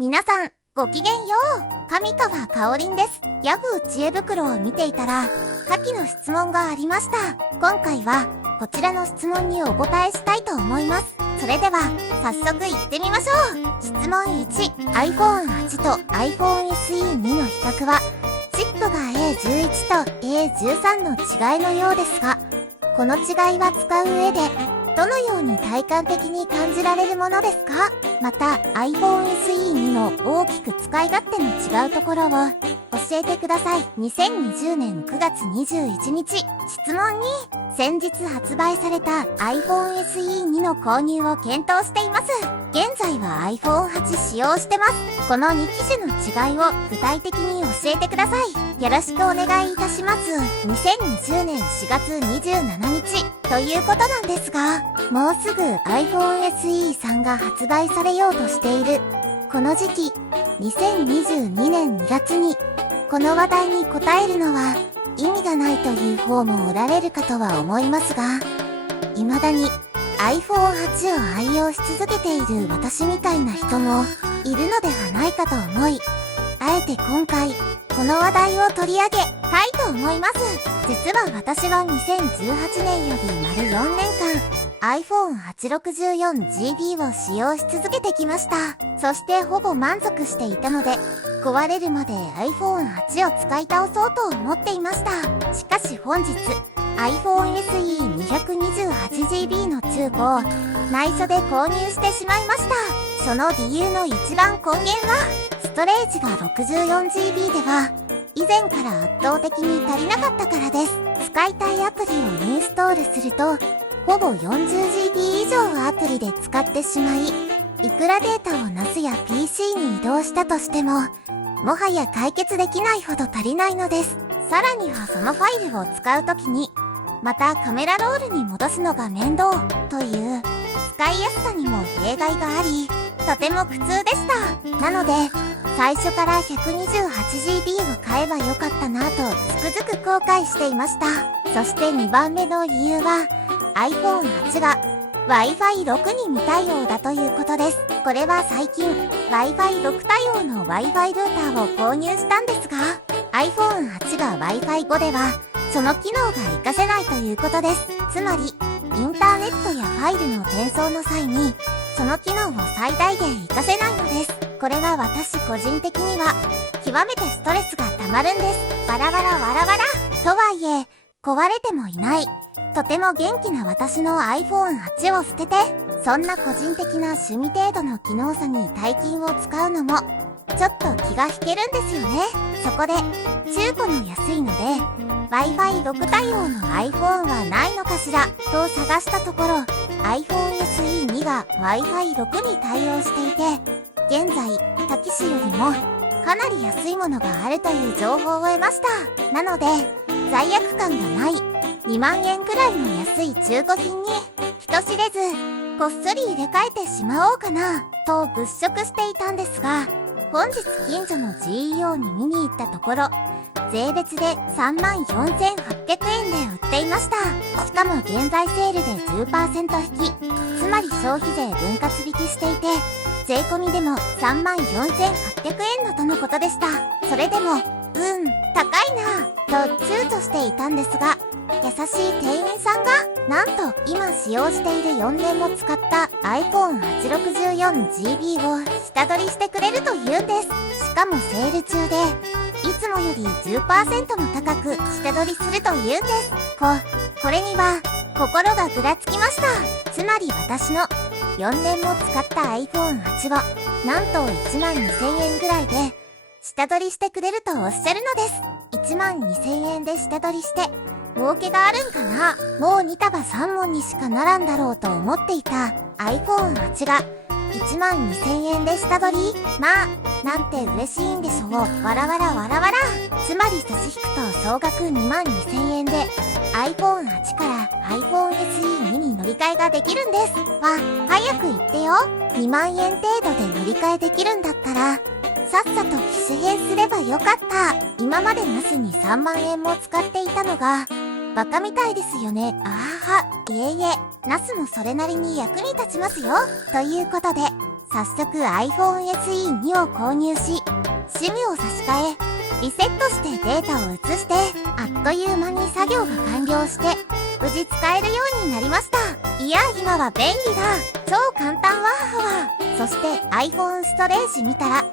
皆さん、ごきげんよう。上川かおりんです。ヤフー知恵袋を見ていたら、下記の質問がありました。今回は、こちらの質問にお答えしたいと思います。それでは、早速いってみましょう。質問1、iPhone 8と iPhone SE2 の比較は、チップが A11 と A13 の違いのようですが、この違いは使う上で、どのように体感的に感じられるものですか？また iPhone SE2 の大きく使い勝手の違うところを教えてください。2020年9月21日、質問2、先日発売された iPhone SE2 の購入を検討しています。現在は iPhone 8使用してます。この2機種の違いを具体的に教えてください。よろしくお願いいたします。2020年4月27日ということなんですが、もうすぐ iPhone SE3 が発売されようとしているこの時期、2022年2月にこの話題に答えるのは意味がないという方もおられるかとは思いますが、未だに iPhone 8を愛用し続けている私みたいな人もいるのではないかと思い、あえて今回この話題を取り上げたいと思います。実は私は2018年より丸4年間 iPhone864GB を使用し続けてきました。そしてほぼ満足していたので、壊れるまで iPhone8 を使い倒そうと思っていました。しかし本日 iPhone SE228GB の中古を内緒で購入してしまいました。その理由の一番根源は、ストレージが 64GB では以前から圧倒的に足りなかったからです。使いたいアプリをインストールするとほぼ 40GB 以上をアプリで使ってしまい、いくらデータを NAS や PC に移動したとしてももはや解決できないほど足りないのです。さらにはそのファイルを使うときにまたカメラロールに戻すのが面倒という使いやすさにも弊害があり、とても苦痛でした。なので最初から 128GB を買えばよかったなとつくづく後悔していました。そして2番目の理由は iPhone 8が Wi-Fi 6に未対応だということです。これは最近 Wi-Fi 6対応の Wi-Fi ルーターを購入したんですが、 iPhone 8が Wi-Fi 5ではその機能が活かせないということです。つまりインターネットやファイルの転送の際にその機能を最大限活かせないのです。これは私個人的には極めてストレスがたまるんです。バラバラバラバラとはいえ壊れてもいないとても元気な私の iPhone 8を捨てて、そんな個人的な趣味程度の機能差に大金を使うのもちょっと気が引けるんですよね。そこで中古の安いので Wi-Fi 6対応の iPhone はないのかしらと探したところ、 iPhone SE2 が Wi-Fi 6に対応していて、現在他機種よりもかなり安いものがあるという情報を得ました。なので罪悪感がない2万円くらいの安い中古品に人知れずこっそり入れ替えてしまおうかなと物色していたんですが、本日近所の GEO に見に行ったところ、税別で 34,800 円で売っていました。しかも現在セールで 10% 引き、つまり消費税分割引きしていて、税込みでも 34,800 円のとのことでした。それでも高いなと躊躇していたんですが、優しい店員さんがなんと今使用している4年も使った iPhone864GB を下取りしてくれるというんです。しかもセール中でいつもより 10% も高く下取りするというんです。これには心がぐらつきました。つまり私の4年も使った iPhone 8をなんと 12,000 円ぐらいで下取りしてくれるとおっしゃるのです。12,000 円で下取りして儲けがあるんかな。もう2束3問にしかならんだろうと思っていた iPhone 8が 12,000 円で下取り、まあなんて嬉しいんでしょう。わらわらわらわら。つまり差し引くと総額 22,000 円で iPhone 8から iPhone SE2 に乗り換えができるんです。早く言ってよ。2万円程度で乗り換えできるんだったらさっさと機種変すればよかった。今まで NAS に3万円も使っていたのがバカみたいですよね。いえいえ、NAS もそれなりに役に立ちますよ。ということで早速 iPhone SE2 を購入し、SIM を差し替え、リセットしてデータを移して、あっという間に作業が完了して、無事使えるようになりました。いや、今は便利だ。超簡単わはは。そして iPhone ストレージ見たら、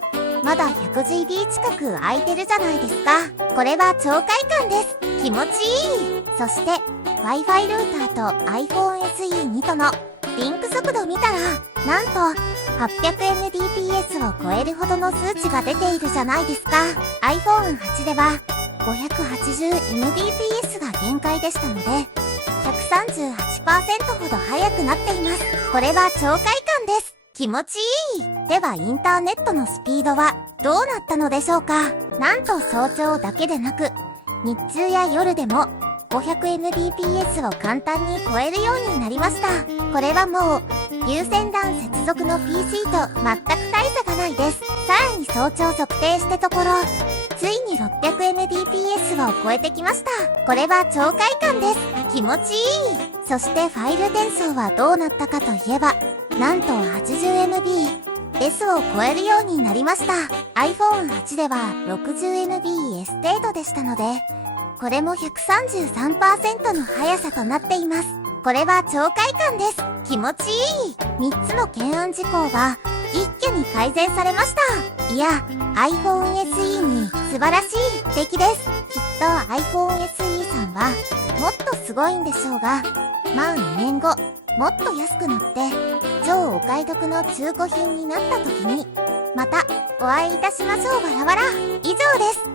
まだ 100GB 近く空いてるじゃないですか。これは超快感です。気持ちいい。そして Wi-Fi ルーターと iPhone SE2 とのリンク速度見たら、なんと 800Mbps を超えるほどの数値が出ているじゃないですか。iPhone 8では 580Mbps が限界でしたので、138% ほど速くなっています。これは超快感です。気持ちいい。ではインターネットのスピードはどうなったのでしょうか。なんと早朝だけでなく、日中や夜でも 500Mbps を簡単に超えるようになりました。これはもう有線 LAN 接続の PC と全く大差がないです。さらに早朝測定したところ、ついに 600Mbps を超えてきました。これは超快感です。気持ちいい。そしてファイル転送はどうなったかといえば、なんと 80MB、S を超えるようになりました。iPhone 8では 60MB/S 程度でしたので、これも 133% の速さとなっています。これは超快感です。気持ちいい。3つの懸案事項は一挙に改善されました。いや、iPhone SE に素晴らしい出来です。きっと iPhone SE さんはもっとすごいんでしょうが、まあ2年後、もっと安くなって超お買い得の中古品になった時にまたお会いいたしましょう。わらわら。以上です。